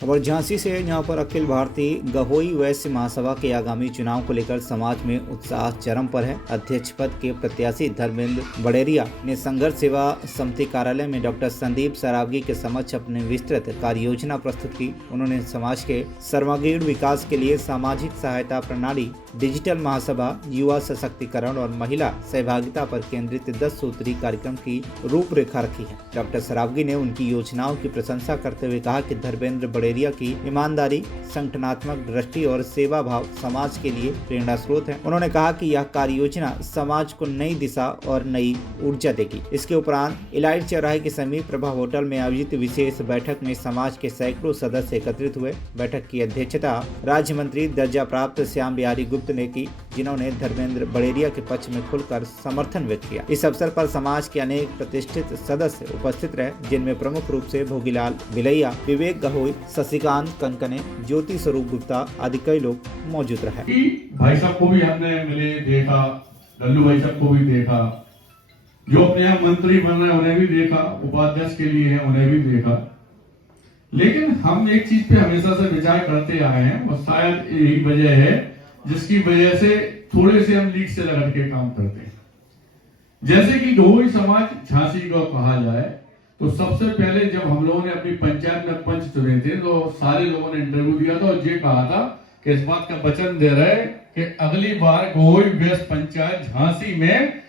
खबर झांसी से है, जहां पर अखिल भारतीय गहोई वैश्य महासभा के आगामी चुनाव को लेकर समाज में उत्साह चरम पर है। अध्यक्ष पद के प्रत्याशी धर्मेंद्र बड़ेरिया ने संघर्ष सेवा समिति कार्यालय में डॉक्टर संदीप सरावगी के समक्ष अपनी विस्तृत कार्य योजना प्रस्तुत की। उन्होंने समाज के सर्वांगीण विकास के लिए सामाजिक सहायता प्रणाली, डिजिटल महासभा, युवा सशक्तिकरण और महिला सहभागिता पर केंद्रित 10 सूत्री कार्यक्रम की रूपरेखा रखी है। डॉक्टर सरावगी ने उनकी योजनाओं की प्रशंसा करते हुए कहा कि धर्मेंद्र बड़ेरिया की ईमानदारी, संगठनात्मक दृष्टि और सेवा भाव समाज के लिए प्रेरणा स्रोत है। उन्होंने कहा कि यह कार्य योजना समाज को नई दिशा और नई ऊर्जा देगी। इसके उपरांत इलाइट चौराहे के समीप प्रभा होटल में आयोजित विशेष बैठक में समाज के सैकड़ों सदस्य एकत्रित हुए। बैठक की अध्यक्षता राज्य मंत्री दर्जा प्राप्त श्याम बिहारी गुप्त ने की, जिन्होंने धर्मेंद्र बड़ेरिया के पक्ष में खुलकर समर्थन व्यक्त किया। इस अवसर पर समाज के अनेक प्रतिष्ठित सदस्य उपस्थित रहे, जिनमें प्रमुख रूप से भोगीलाल बिलैया, विवेक गहोई, शशिकांत कनकने, ज्योति स्वरूप गुप्ता आदि कई लोग मौजूद रहे। भाई साहब को भी हमने मिले देखा, लल्लू भाई साहब को भी देखा, जो अपने यहाँ मंत्री बन रहे हैं उन्हें भी देखा, उपाध्यक्ष के लिए हैं उन्हें भी देखा। लेकिन हम एक चीज पे हमेशा से विचार करते आए हैं और शायद यही वजह है जिसकी वजह से थोड़े से हम लीड से लगा के काम करते हैं। जैसे कि गहोई समाज झांसी को कहा जाए तो सबसे पहले जब हम लोगों ने अपनी पंचायत में पंच चुने थे तो सारे लोगों ने इंटरव्यू दिया था और ये कहा था कि इस बात का वचन दे रहे कि अगली बार गहोई वेस्ट पंचायत झांसी में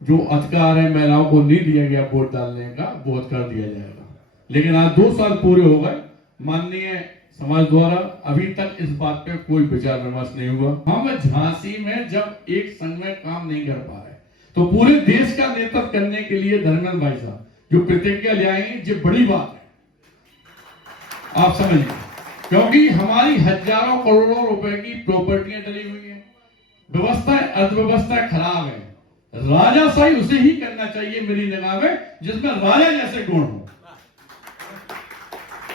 जो अधिकार है महिलाओं को नहीं दिया गया वोट डालने का, वो अधिकार दिया जाएगा। लेकिन आज 2 साल पूरे हो गए, माननीय समाज द्वारा अभी तक इस बात पे कोई विचार विमर्श नहीं हुआ। हम झांसी में जब एक संघ में काम नहीं कर पा रहे तो पूरे देश का नेतृत्व करने के लिए धर्मेंद्र भाई साहब जो प्रतिज्ञा ले आएंगे, ये बड़ी बात है, आप समझिए, क्योंकि हमारी हजारों करोड़ों रुपए की प्रॉपर्टियां डली हुई है, व्यवस्था अर्थव्यवस्था खराब है। राजाशाही उसे ही करना चाहिए मेरी निगाह में जिसमें राजा जैसे गुण हो।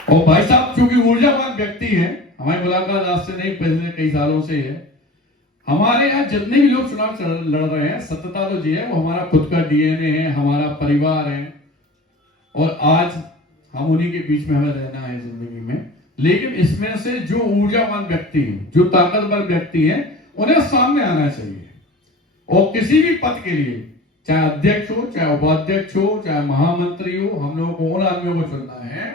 और भाई साहब चूंकि ऊर्जावान व्यक्ति है, हमारी मुलाकात आज से नहीं पिछले कई सालों से है। हमारे यहाँ जितने भी लोग चुनाव लड़ रहे हैं, सत्यता तो जी है, वो हमारा खुद का डीएनए है, हमारा परिवार है और आज हम उन्हीं के बीच में हमें रहना है जिंदगी में। लेकिन इसमें से जो ऊर्जावान व्यक्ति हैं, जो ताकतवर व्यक्ति हैं, उन्हें सामने आना चाहिए और किसी भी पद के लिए, चाहे अध्यक्ष हो, चाहे उपाध्यक्ष हो, चाहे महामंत्री हो, हम लोगों को उन आदमियों को चुनना है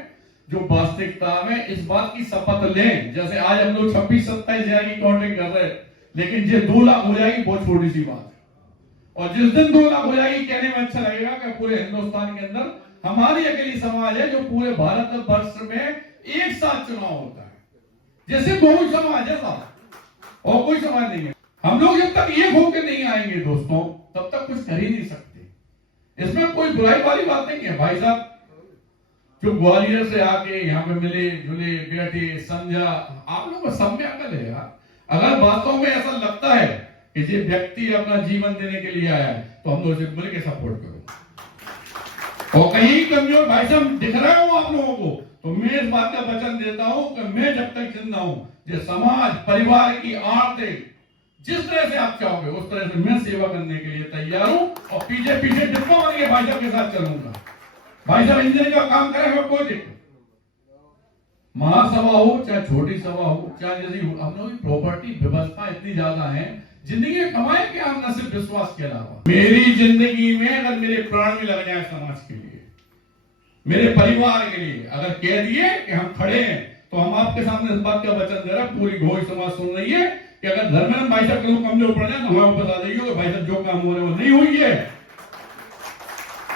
जो वास्तविकता में इस बात की शपथ लें। जैसे आज हम लोग 26-27 हजार की काउंटिंग कर रहे हैं, लेकिन ये 2 लाख हो जाएगी बहुत छोटी सी बात है। और जिस दिन 2 लाख हो जाएगी कहने में अच्छा लगेगा कि पूरे हिंदुस्तान के अंदर हमारी अकेली समाज है जो पूरे भारत वर्ष में एक साथ चुनाव होता है, जैसे बहुत समाज है साहब, और कोई समाज नहीं है। हम लोग जब तक एक होकर नहीं आएंगे दोस्तों, तब तक कुछ कर ही नहीं सकते। इसमें कोई बुराई वाली बात नहीं है। भाई साहब जो ग्वालियर से आके यहाँ पे मिले जुले बैठे समझा, आप लोगों को सब में अकल है यार। अगर वास्तव में ऐसा लगता है कि ये व्यक्ति अपना जीवन देने के लिए आया है तो हम लोग मिल के सपोर्ट करो। और कहीं कमजोर भाई साहब दिख रहे हो आप लोगों को, तो मैं इस बात का वचन देता हूं कि मैं जब तक जिंदा हूं, ये समाज परिवार की आड़ जिस तरह से आप चाहोगे उस तरह से मैं सेवा करने के लिए तैयार हूं और पीछे पीछे डिब्बा बन के भाई साहब के साथ चलूंगा। भाई साहब इंजीनियर का काम करेंगे, कोई दिक्कत, महासभा हो चाहे छोटी सभा हो, चाहे जैसी हम लोग की प्रॉपर्टी व्यवस्था इतनी ज्यादा है, जिंदगी में कमाए क्या हम, न सिर्फ विश्वास के अलावा। मेरी जिंदगी में अगर मेरे प्राण भी लग जाए समाज के लिए, मेरे परिवार के लिए, अगर कह दिए कि हम खड़े हैं, तो हम आपके सामने इस बात का वचन दे रहे हैं, पूरी गहोई समाज सुन रही है कि अगर धर्मेंद्र भाई साहब को कमजोर पड़ जाए तो हमें बता देंगे भाई साहब जो काम हो रहे वो नहीं हुई है।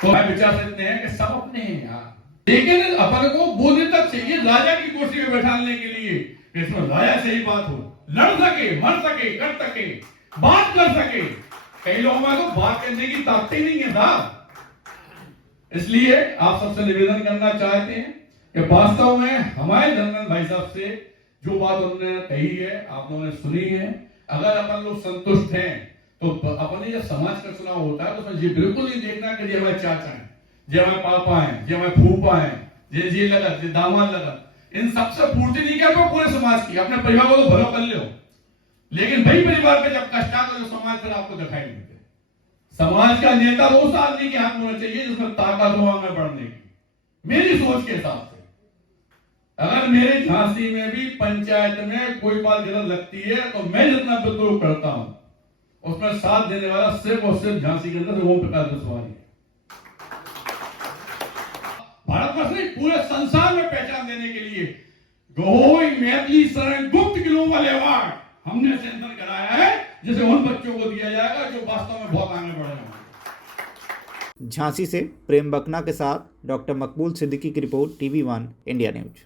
तो मैं विचार सकते हैं कि सब अपने हैं यार, लेकिन अपन को बोलने तक चाहिए राजा की कुर्सी में बैठाने के लिए, इसमें राजा से ही बात हो, लड़ सके, मर सके, कर सके, बात कर सके। कई लोगों में तो बात करने की ताकत ही नहीं है साहब। इसलिए आप सबसे निवेदन करना चाहते हैं कि वास्तव में हमारे धर्मेंद्र भाई साहब से जो बात उन्होंने कही है, आप लोगों ने सुनी है, अगर अपन लोग संतुष्ट हैं तो अपने जब समाज का चुनाव होता है तो उसमें ये बिल्कुल नहीं देखना कि ये हमारे चाचा हैं, ये हमारे पापा हैं, ये हमारे फूफा हैं, ये लगत, ये दामाद लगत, इन सबसे पूर्ति नहीं कर पाओ पूरे समाज की, अपने परिवार को तो भलो कर लो। लेकिन भाई परिवार पे जब कष्ट आता है तो समाज फिर आपको दिखाई नहीं देते। समाज का नेता उस आदमी के हाथ में होना चाहिए जिसमें ताकत हो आगे बढ़ने की, मेरी सोच के हिसाब से। अगर मेरे झांसी में भी पंचायत में कोई बात गलत लगती है तो मैं जितना विद्रोह करता हूं उसमें साथ देने वाला सिर्फ और सिर्फ झांसी के अंदर ओम प्रकाश बिस्वाल है। भारतवर्ष नहीं, पूरे संसार में पहचान देने के लिए गहोई मैथिली शरण गुप्त के लोगों वाले अवार्ड हमने सेंटर कराया है, जिसे उन बच्चों को दिया जाएगा जो वास्तव में बहुत आगे बढ़े हैं। झांसी से प्रेम बकना के साथ डॉक्टर मकबूल सिद्दीकी की रिपोर्ट, TV1 इंडिया न्यूज।